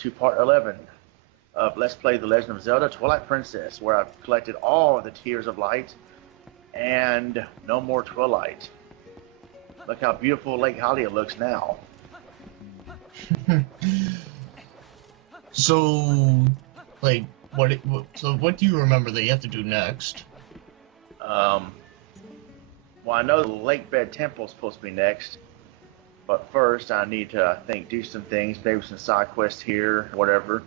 to part 11 of Let's Play The Legend of Zelda Twilight Princess, where I've collected all the Tears of Light and no more Twilight. Look how beautiful Lake Hylia looks now. So, like, what do you remember that you have to do next? Well, I know the Lake Bed Temple is supposed to be next, but first I need to, I think, do some things, maybe some side quests here, whatever.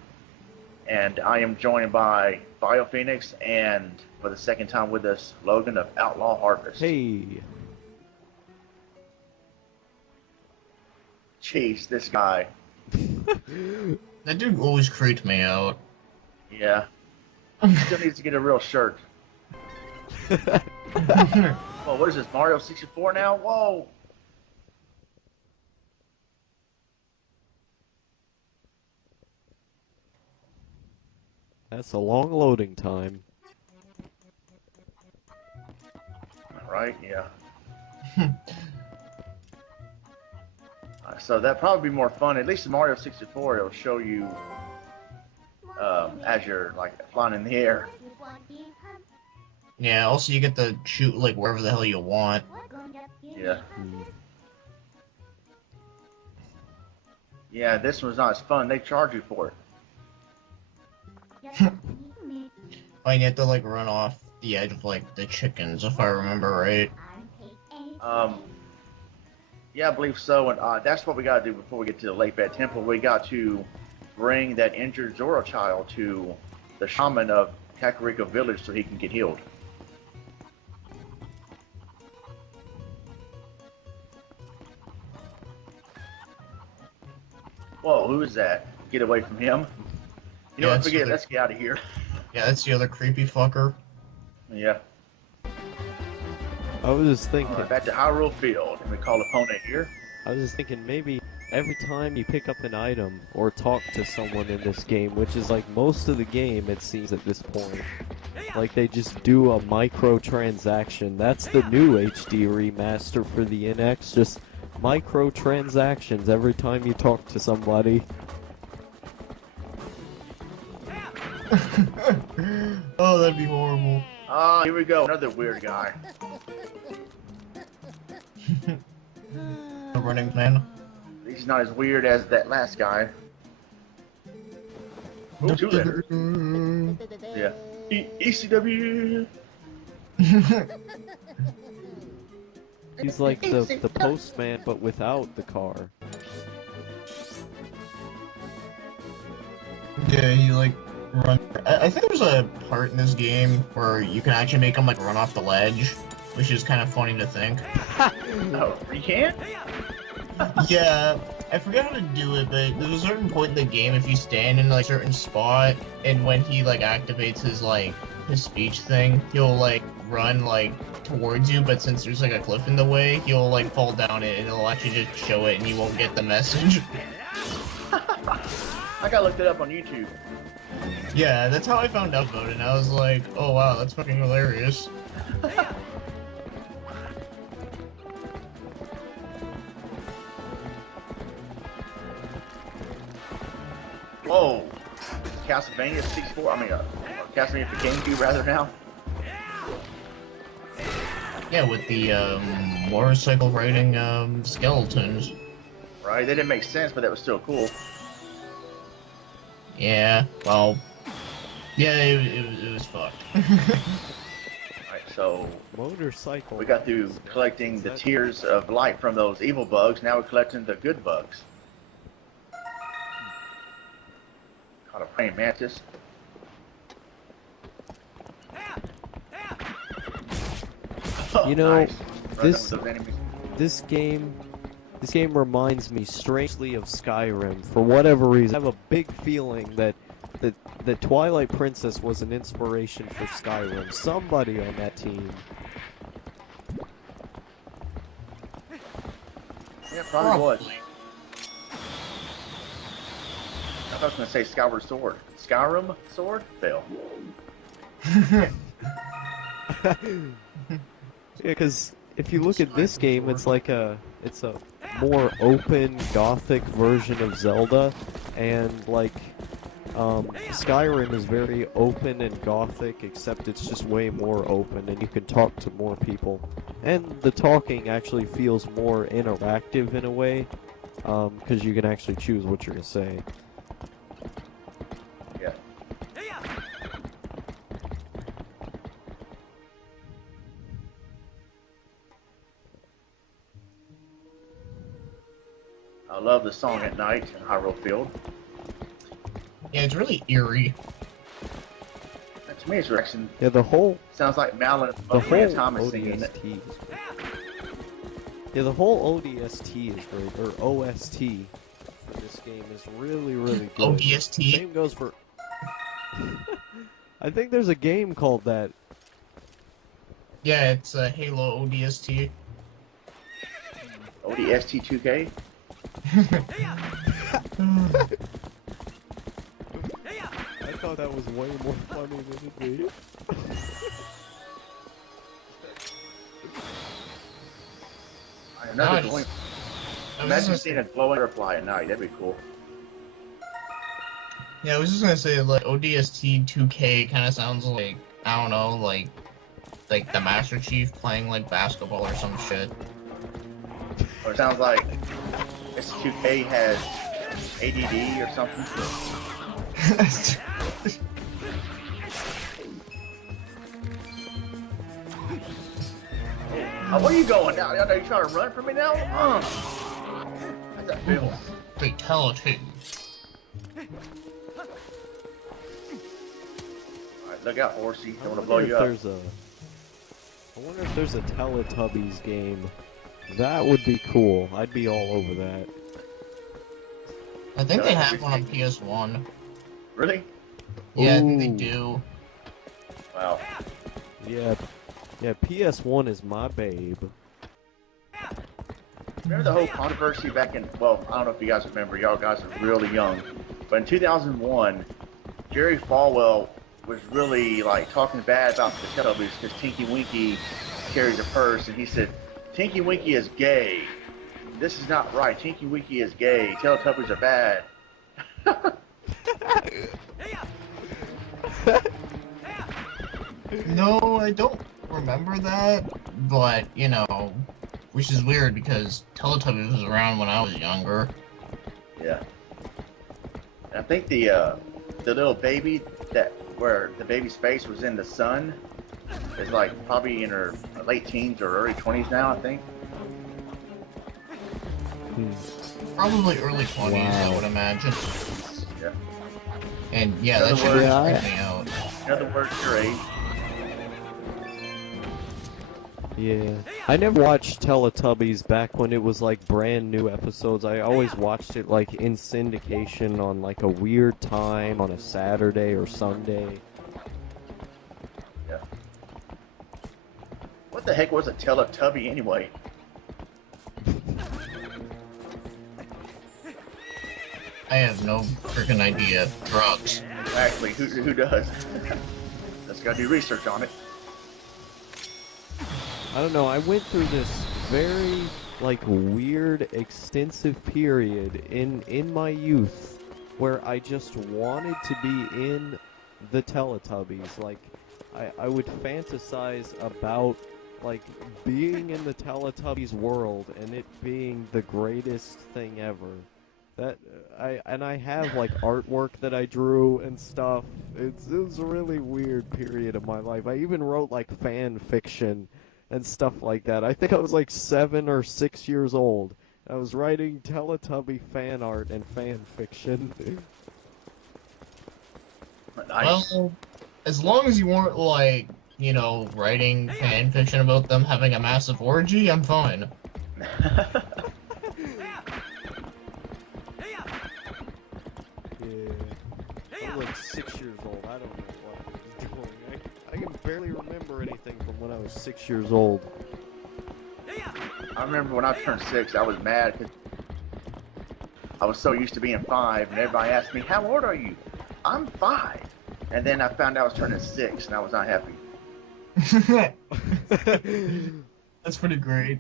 And I am joined by Biophoenix and, for the second time with us, Logan of Outlaw Harvest. Hey. Jeez, this guy. That dude always creeped me out. Yeah. Still needs to get a real shirt. Well, what is this, Mario 64 now? Whoa! That's a long loading time. Right, yeah. So that'd probably be more fun. At least in Mario 64, it'll show you as you're like flying in the air. Yeah, also you get to shoot, like, wherever the hell you want. Yeah. Yeah, this one's not as fun. They charge you for it. Oh, and you have to, like, run off the edge of, like, the chickens, if I remember right. Yeah, I believe so. And that's what we gotta do before we get to the Lake Bed Temple. We got to bring that injured Zora Child to the shaman of Kakariko Village so he can get healed. Whoa, who is that? Get away from him. You know what, forget it, let's get out of here. Yeah, that's the other creepy fucker. Yeah. I was just thinking. Alright, back to Hyrule Field, and we call opponent here. I was just thinking maybe every time you pick up an item or talk to someone in this game, which is like most of the game it seems at this point, like they just do a microtransaction. That's the new HD remaster for the NX, just microtransactions every time you talk to somebody. Oh, that'd be horrible. Ah, here we go, another weird guy. The running man. He's not as weird as that last guy. Oh, two letters. Yeah. ECW. He's like the postman, but without the car. Yeah, he like run. I think there's a part in this game where you can actually make him like run off the ledge, which is kind of funny to think. No, you can't? Yeah, I forget how to do it, but there's a certain point in the game if you stand in like a certain spot, and when he like activates his speech thing, he'll like run like towards you, but since there's like a cliff in the way, he'll like fall down it and it'll actually just show it and you won't get the message. I gotta look that up on YouTube. Yeah, that's how I found out about it, and I was like, oh wow, that's fucking hilarious. Whoa! Castlevania 64, I mean, Castlevania for GameCube rather now? Yeah, with the motorcycle riding skeletons. Right, they didn't make sense, but that was still cool. Yeah, well, yeah, it was fucked. Alright, so Motorcycle. we got through collecting the Tears of Light from those evil bugs, now we're collecting the good bugs. Caught a praying mantis. Oh, You know, nice. this game reminds me strangely of Skyrim. For whatever reason, I have a big feeling that Twilight Princess was an inspiration for Skyrim. Somebody on that team. Yeah, probably was. I thought I was going to say Skyward Sword. Skyrim Sword? Fail. Yeah, because if you look at this game, it's a more open, gothic version of Zelda, and like Skyrim is very open and gothic, except it's just way more open and you can talk to more people. And the talking actually feels more interactive in a way, because you can actually choose what you're gonna say. Yeah. I love the song at night in Hyrule Field. Yeah, it's really eerie. And to me, it's reaction. Yeah, the whole Sounds like Malin the Maria whole Thomas singing it. ODST is great. Yeah, the whole ODST is great, or OST for this game is really, really good. ODST? Same goes for... I think there's a game called that. Yeah, it's a Halo ODST. ODST 2K? I thought that was way more funny than it is. Another Nice. glowing. I was Imagine just seeing a glowing butterfly at night. That'd be cool. Yeah, I was just gonna say, like, ODST 2K kind of sounds like, I don't know, like the Master Chief playing, like, basketball or some shit. Or it sounds like S2K has ADD or something. Where are you going now? Are you trying to run from me now? How's that feel? Fatality. Alright, look out, horsey. I Don't want to blow wonder you if up. there's a... I wonder if there's a Teletubbies game. That would be cool. I'd be all over that. I think they have one on PS1. Really? Yeah, I think they Ooh. do. Wow. Yeah. Yeah, PS1 is my babe. Remember the whole controversy back in, well, I don't know if you guys remember, y'all guys are really young, but in 2001, Jerry Falwell was really, like, talking bad about the Teletubbies because Tinky Winky carries a purse, and he said, Tinky Winky is gay. This is not right. Tinky Winky is gay. Teletubbies are bad. No, I don't remember that, but, you know, which is weird because Teletubbies was around when I was younger. Yeah. And I think the little baby where the baby's face was in the sun is like probably in her late teens or early 20s now, I think. Probably early 20s, I Wow. would imagine. Yeah. And yeah, In that other should words- really freak me out. In other words, your age. Yeah. I never watched Teletubbies back when it was like brand new episodes. I always watched it like in syndication on like a weird time on a Saturday or Sunday. Yeah. What the heck was a Teletubby anyway? I have no freaking idea. Drugs. Actually, who does? Let's go do research on it. I don't know, I went through this very, like, weird, extensive period in my youth where I just wanted to be in the Teletubbies. Like, I would fantasize about, like, being in the Teletubbies world and it being the greatest thing ever. That, I have, like, artwork that I drew and stuff. It was a really weird period of my life. I even wrote, like, fan fiction and stuff like that. I think I was like 7 or 6 years old. I was writing Teletubby fan art and fan fiction. Nice. Well, as long as you weren't, like, you know, writing fan fiction about them having a massive orgy, I'm fine. Yeah. I was like 6 years old. I don't know what I was doing. I can barely remember anything from when I was 6 years old. I remember when I turned 6, I was mad because I was so used to being 5, and everybody asked me, how old are you? I'm 5. And then I found out I was turning 6, and I was not happy. That's pretty great.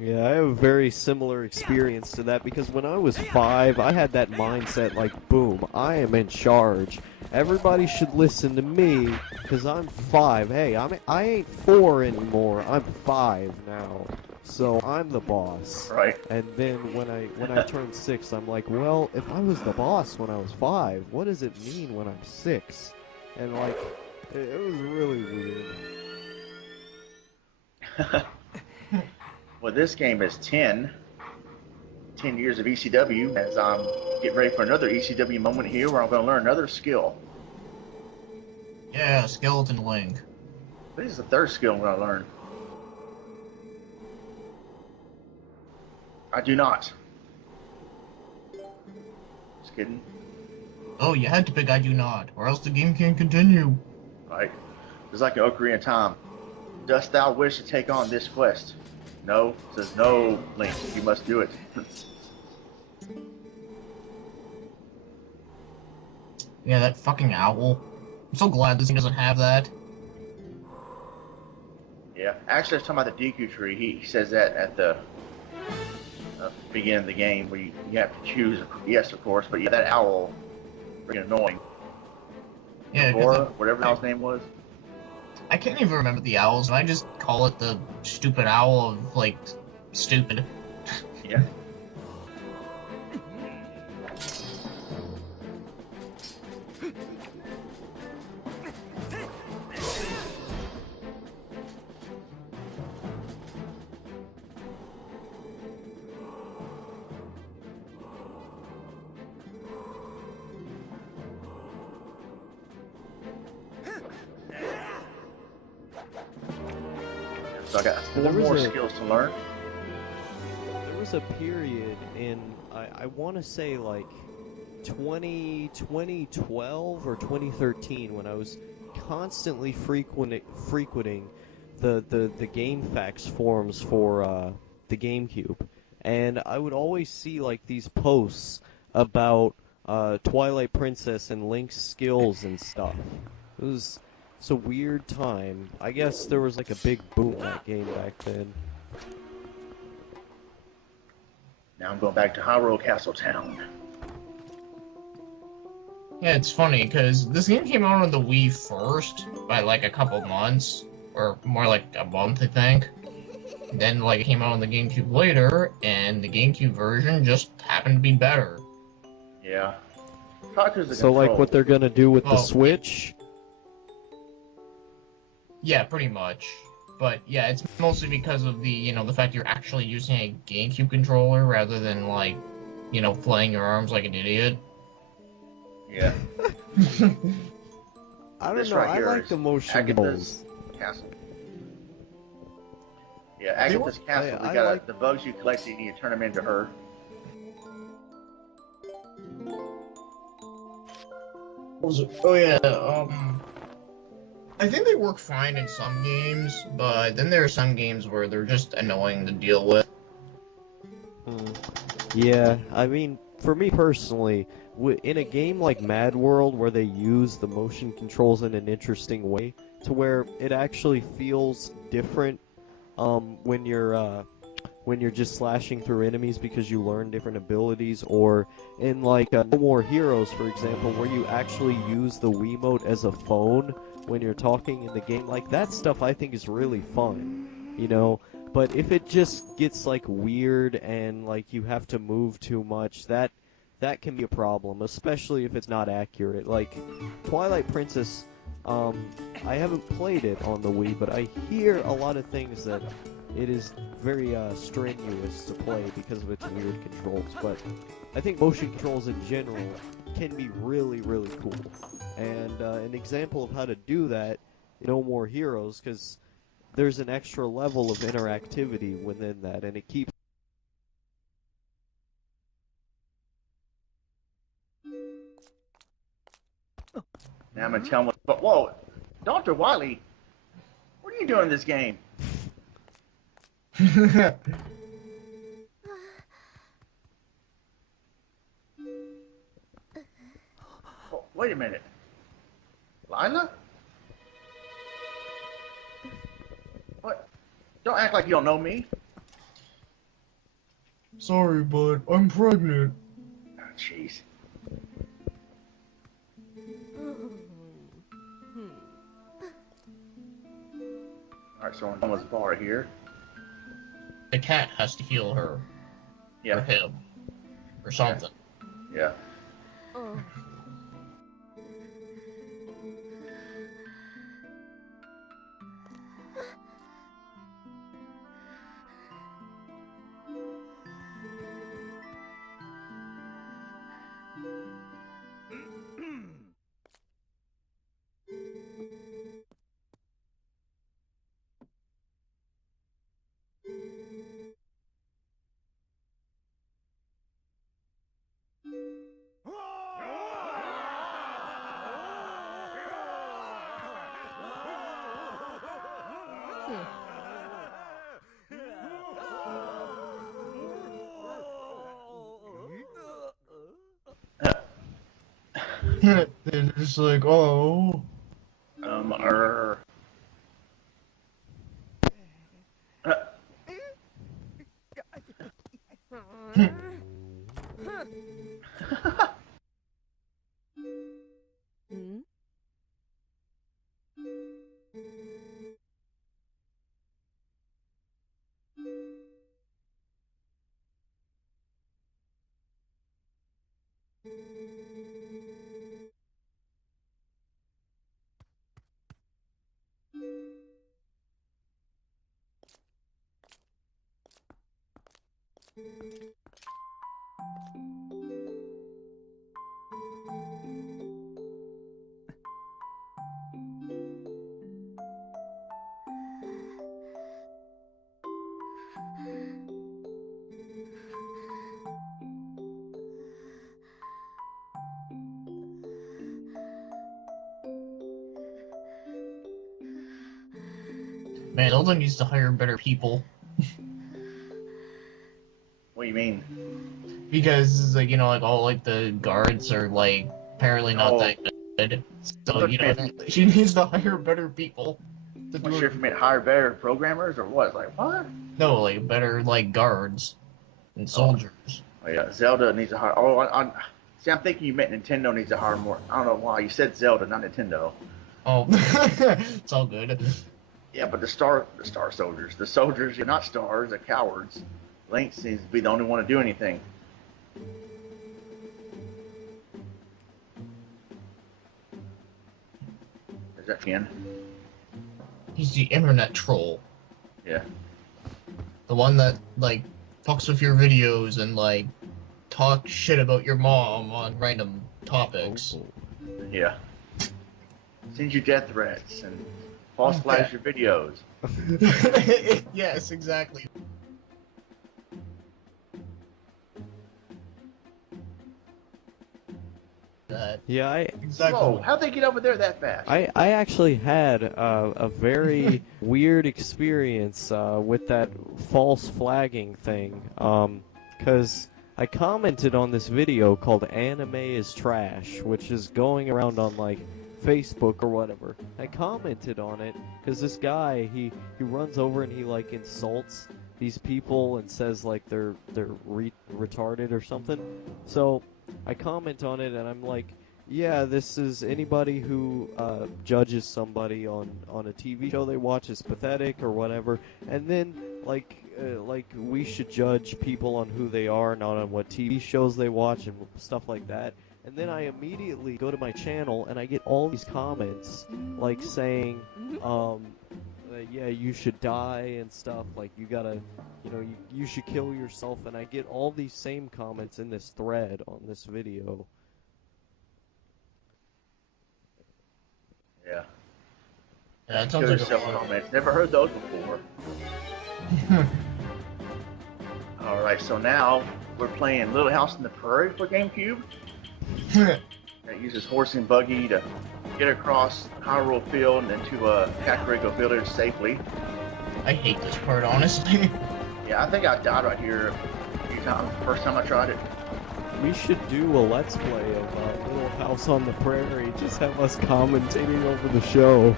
Yeah, I have a very similar experience to that because when I was 5, I had that mindset like, boom, I am in charge. Everybody should listen to me because I'm 5. Hey, I ain't 4 anymore. I'm 5 now. So I'm the boss. Right. And then when I turned 6, I'm like, well, if I was the boss when I was 5, what does it mean when I'm 6? And like, it was really weird. Well, this game is 10 years of ECW, as I'm getting ready for another ECW moment here where I'm going to learn another skill. Yeah, Skeleton Link. This is the third skill I'm going to learn. I do not. Just kidding. Oh, you had to pick I do not, or else the game can't continue. Right. It's like an Ocarina of Time. Dost thou wish to take on this quest? No. It says no, Link. You must do it. Yeah, that fucking owl. I'm so glad this game doesn't have that. Yeah. Actually, I was talking about the Deku tree. He says that at the beginning of the game where you have to choose. Yes, of course. But yeah, that owl, freaking annoying. Yeah, Zora, whatever the owl's name was. I can't even remember the owls, and I just call it the stupid owl of, like, stupid. Yeah. So I got 4 more skills to learn. There was a period in, I want to say like 2012 or 2013 when I was constantly frequenting the GameFAQs forums for the GameCube. And I would always see like these posts about Twilight Princess and Link's skills and stuff. It's a weird time. I guess there was like a big boom in that game back then. Now I'm going back to Hyrule Castle Town. Yeah, it's funny, because this game came out on the Wii first, by like a couple months, or more like a month, I think. Then, like, it came out on the GameCube later, and the GameCube version just happened to be better. Yeah. Probably 'cause of the So like control. what they're gonna do with the Well, Switch? Yeah, pretty much. But yeah, it's mostly because of the, the fact you're actually using a GameCube controller rather than, like, playing your arms like an idiot. Yeah. I don't This know, right I here like is the motion Agatha's controls. Castle. Yeah, Agatha's Castle. I We got like- the bugs you collect. You need to turn them into her. Oh yeah, I think they work fine in some games, but then there are some games where they're just annoying to deal with. Yeah, I mean, for me personally, in a game like Mad World where they use the motion controls in an interesting way, to where it actually feels different when you're just slashing through enemies because you learn different abilities, or in like No More Heroes, for example, where you actually use the Wiimote as a phone when you're talking in the game. Like, that stuff I think is really fun, but if it just gets like weird and like you have to move too much, that can be a problem, especially if it's not accurate. Like Twilight Princess, I haven't played it on the Wii, but I hear a lot of things that it is very strenuous to play because of its weird controls. But I think motion controls in general can be really, really cool. And an example of how to do that, No More Heroes, because there's an extra level of interactivity within that, and it keeps. Now I'm gonna tell him. But whoa, Dr. Wily, what are you doing in this game? Oh, wait a minute, Lila? What? Don't act like you don't know me. Sorry, but I'm pregnant. Oh, jeez. Alright, so on someone's bar here. The cat has to heal her. Or Yeah. him. Or something. Yeah. They're just like, oh. Er. Man, Zelda needs to hire better people. What do you mean? Because, like, you know, like, all, like, the guards are, like, apparently not that good. So, you know, she needs to hire better people. To What, do sure if you meant hire better programmers or what? Like, what? No, like, better, like, guards and soldiers. Oh, yeah, Zelda needs to hire. See, I'm thinking you meant Nintendo needs to hire more. I don't know why. You said Zelda, not Nintendo. Oh, it's all good. Yeah, but the star soldiers. The soldiers, you're not stars, they're cowards. Link seems to be the only one to do anything. Is that Ken? He's the internet troll. Yeah. The one that, like, fucks with your videos and, like, talk shit about your mom on random topics. Yeah. Sends you death threats and false flags your videos. Yes, exactly. Yeah, Exactly. Whoa, how'd they get over there that fast? I actually had a very weird experience with that false flagging thing, because I commented on this video called Anime is Trash, which is going around on, like, Facebook or whatever. I commented on it because this guy, he runs over and he, like, insults these people and says, like, they're retarded or something. So I comment on it and I'm like, yeah, this is anybody who judges somebody on a TV show they watch is pathetic or whatever. And then, like we should judge people on who they are, not on what TV shows they watch and stuff like that. And then I immediately go to my channel and I get all these comments, like, saying, yeah, you should die and stuff, like, you gotta, you know, you should kill yourself, and I get all these same comments in this thread on this video. Yeah. Yeah, that sounds like comments. Never heard those before. Alright, so now we're playing Little House on the Prairie for GameCube. That uses horse and buggy to get across Hyrule Field and into Kakariko Village safely. I hate this part, honestly. Yeah, I think I died right here a few times. First time I tried it. We should do a Let's Play of Little House on the Prairie, just have us commentating over the show.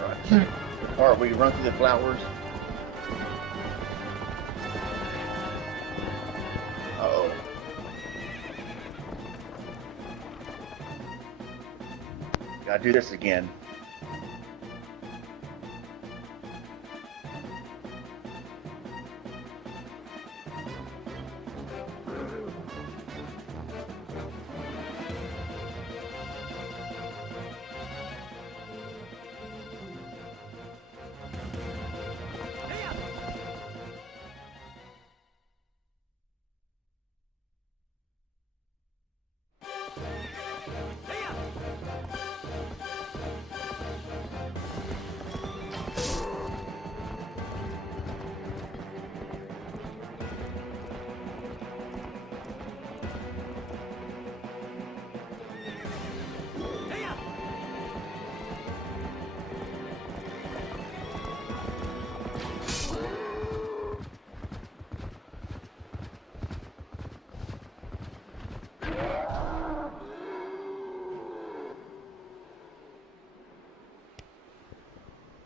Right. The part where you run through the flowers. Gotta do this again.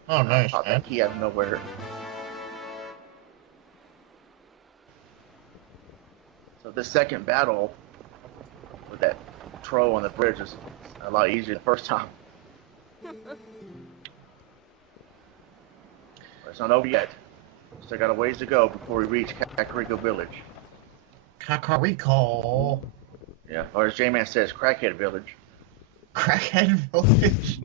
Oh, nice, Pop man. that key out of nowhere. So this second battle with that troll on the bridge is a lot easier the first time. But it's not over yet. Still got a ways to go before we reach Kakariko Village. Kakariko. Yeah, or as J-Man says, Crackhead Village. Crackhead Village.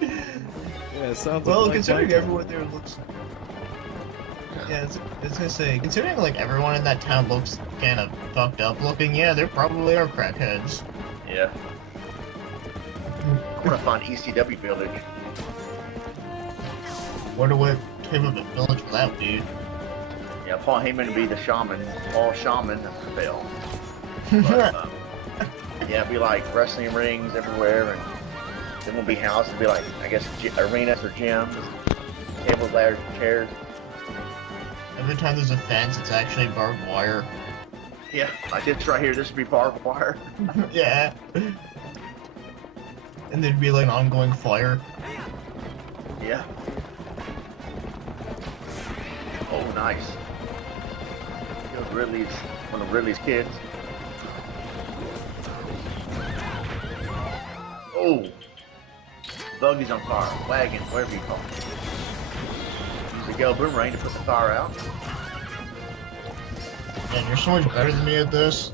Yeah, it sounds Well, like considering my everyone there looks... Yeah, I was gonna say, considering like everyone in that town looks kind of fucked up looking, yeah, there probably are crackheads. Yeah. I want to find ECW Village. Wonder what type of a village will that be? Yeah, Paul Heyman to be the shaman. All shaman, that's the bell. But, yeah, it'd be like wrestling rings everywhere, and there won't be houses. It'd be like, I guess, arenas or gyms, tables, ladders, chairs. Every time there's a fence, it's actually barbed wire. Yeah, like this right here, this would be barbed wire. Yeah. And there'd be like an ongoing fire. Yeah. Oh, nice. Killed Ridley's, one of Ridley's kids. Oh! Buggy's on fire, wagon, whatever you call it. Use the yellow boomerang to put the fire out. Man, you're so much better than me at this.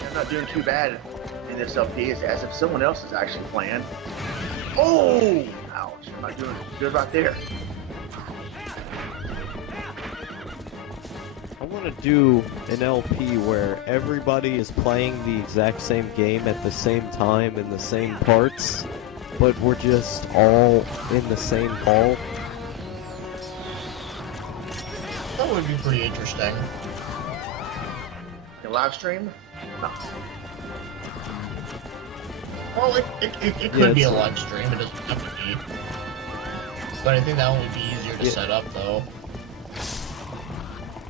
I'm not doing too bad in this LP. It's as if someone else is actually playing. Oh! Ouch, I'm not doing good right there. I want to do an LP where everybody is playing the exact same game at the same time in the same parts, but we're just all in the same hall. That would be pretty interesting. Can live stream? No. Well, it could be a live stream, it doesn't have to be. But I think that would be easier to set up, though.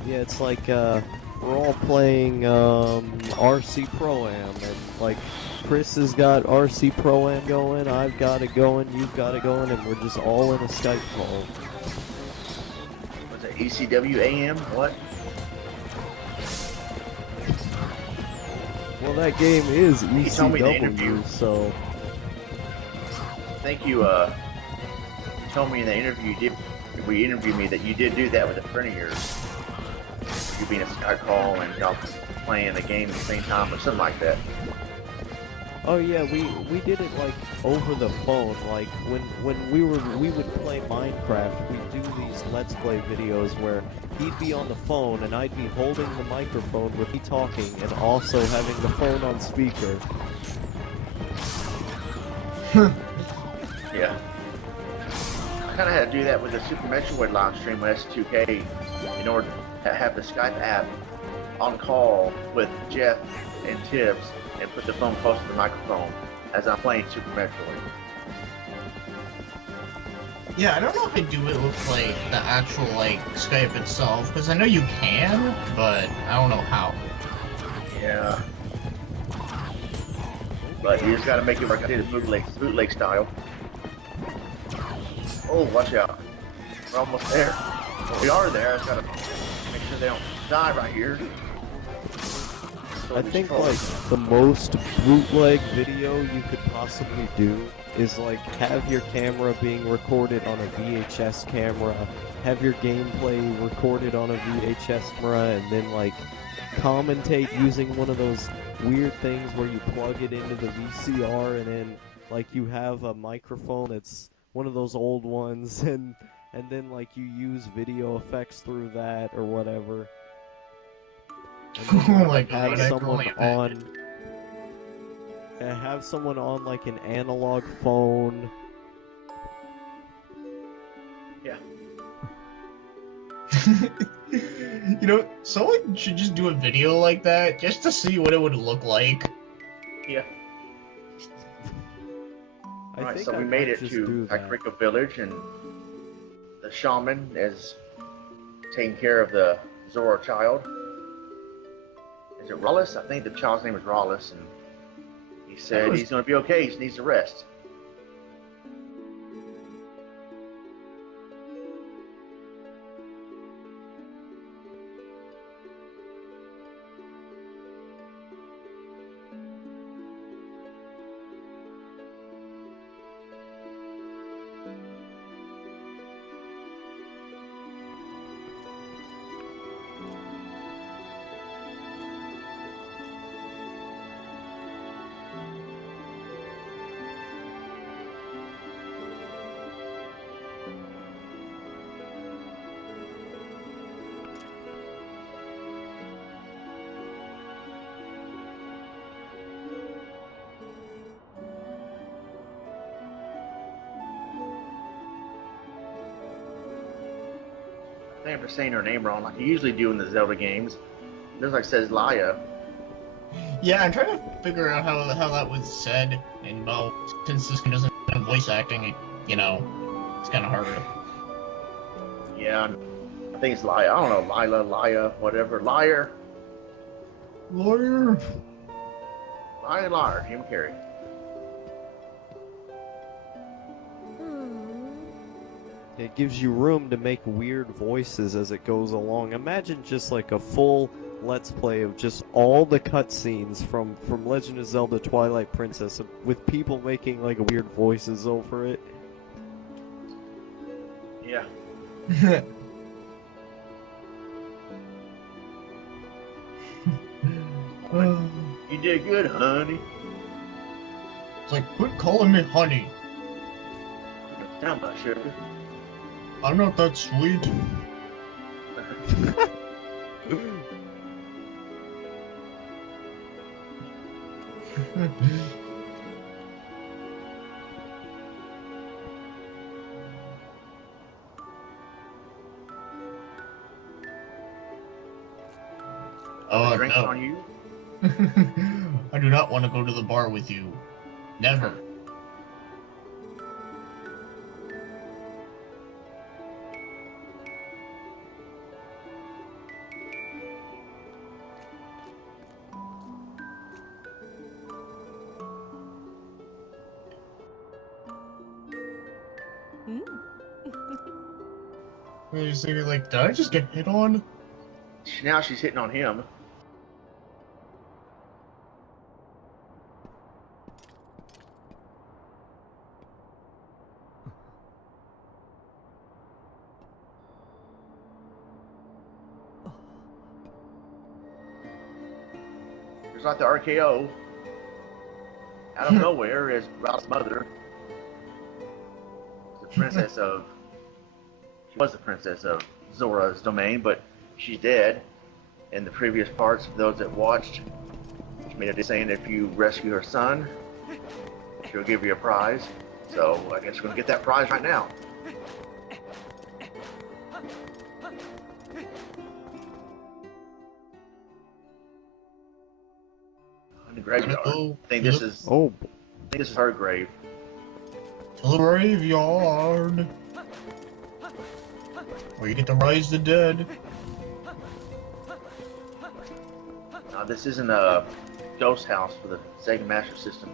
Yeah, it's like, we're all playing, RC Pro-Am, and, like, Chris has got RC Pro-Am going, I've got it going, you've got it going, and we're just all in a Skype call. Was it ECW AM? What? Well, that game is He told me in the ECW, interview. so... Thank you, you told me in the interview we interviewed me that you did do that with a friend of yours. You being a Skype call and y'all playing the game at the same time or something like that. Oh yeah, we did it like over the phone. Like when we would play Minecraft, we'd do these Let's Play videos where he'd be on the phone and I'd be holding the microphone with me talking and also having the phone on speaker. Yeah. I kind of had to do that with the Super Metroid live stream with S2K in order to have the Skype app on call with Jeff and Tibbs and put the phone close to the microphone as I'm playing Super Metroid. Yeah, I don't know if I do it with, like, the actual, like, Skype itself, because I know you can, but I don't know how. Yeah. But you just gotta make it work. I did it bootleg style. Oh, watch out. We're almost there. We are there. I just gotta make sure they don't die right here. I think like the most bootleg video you could possibly do is like have your camera being recorded on a VHS camera, have your gameplay recorded on a VHS camera, and then like commentate using one of those weird things where you plug it into the VCR and then like you have a microphone that's one of those old ones and then like you use video effects through that or whatever. And then, Oh like, my have god, someone on have someone on like an analog phone. Yeah. You know, someone should just do a video like that just to see what it would look like. Yeah. I Alright, think so I we made might it just to do that. Paprika Village, and the shaman is taking care of the Zora Child. Is it Rollis? I think the child's name is Rollis, and he said he's going to be okay. He just needs to rest. I think I'm saying her name wrong, like you usually do in the Zelda games. It looks like it says Llia. Yeah, I'm trying to figure out how that was said, and well, since this game doesn't have voice acting, you know, it's kind of harder. Yeah, I think it's Llia. I don't know, Lila, Llia, whatever. Liar. Lawyer. Liar, Jim Carrey. It gives you room to make weird voices as it goes along. Imagine just like a full Let's Play of just all the cutscenes from Legend of Zelda Twilight Princess with people making like weird voices over it. Yeah. You did good, honey. It's like, quit calling me honey. Down my sugar. I'm not that sweet. Oh, Drinks no. on you? I do not want to go to the bar with you. Never. You're just thinking like, did I just get hit on? Now she's hitting on him. There's like the RKO. Out of nowhere is Ralph's mother. The princess of... She was the princess of Zora's domain, but she's dead. In the previous parts, for those that watched, she made a saying if you rescue her son, she'll give you a prize. So I guess we're going to get that prize right now. In the graveyard. I think this is her grave. To the graveyard. Where you get to rise the dead. This isn't a ghost house for the Sega Master System.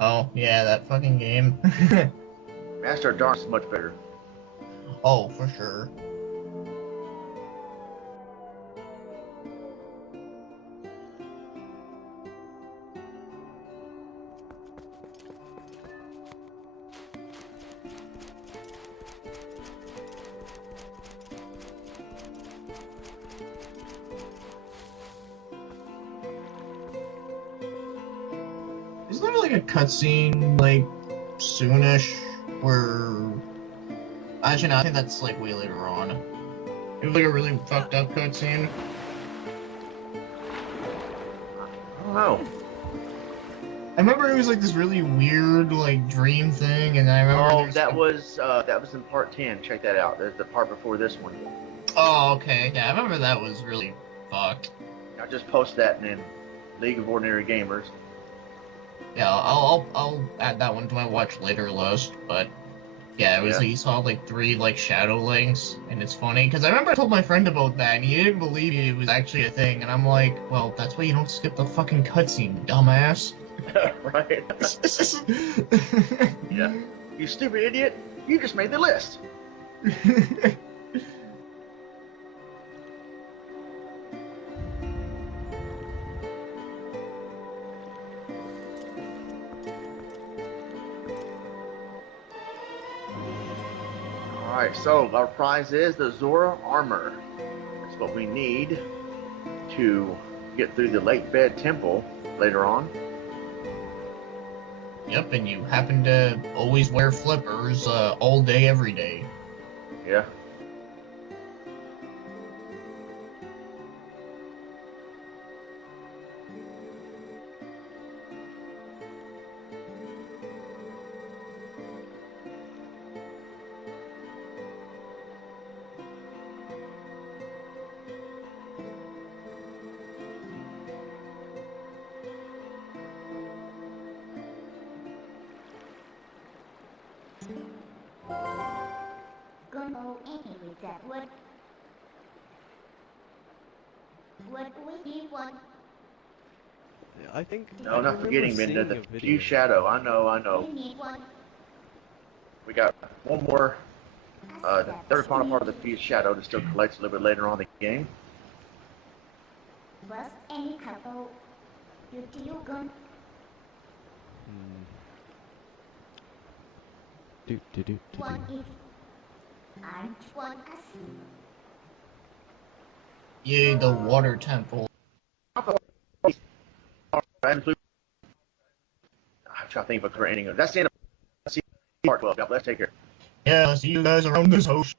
Oh, yeah, that fucking game. Master of Darkness is much better. Oh, for sure. like a cutscene like soonish where actually no, I think that's like way later on. It was like a really fucked up cutscene. I don't know. I remember it was like this really weird like dream thing, and I remember. Oh, that was in part 10. Check that out. There's the part before this one. Oh, okay. Yeah, I remember that was really fucked. I just posted that in League of Ordinary Gamers. Yeah, I'll add that one to my watch later list, but yeah, it was like you saw like 3 like shadow links, and it's funny because I remember I told my friend about that, and he didn't believe it was actually a thing, and I'm like, well, that's why you don't skip the fucking cutscene, dumbass. Right. Yeah. You stupid idiot! You just made the list. Alright, so our prize is the Zora armor. That's what we need to get through the Lake Bed Temple later on. Yep, and you happen to always wear flippers all day, every day. Yeah. Go any with that wood. Would we need one? I think. No, I not remember forgetting, seeing Minda, a the video. Q Shadow. I know. We need one. We got one more, the third final part of the Fuse Shadow to still collect a little bit later on in the game. Was any couple you gun? One if aren't one us. Yay, the water temple. I'm trying to think of a current ending. That's the end of part 12. God bless. Take care. Yeah, see you guys around this house.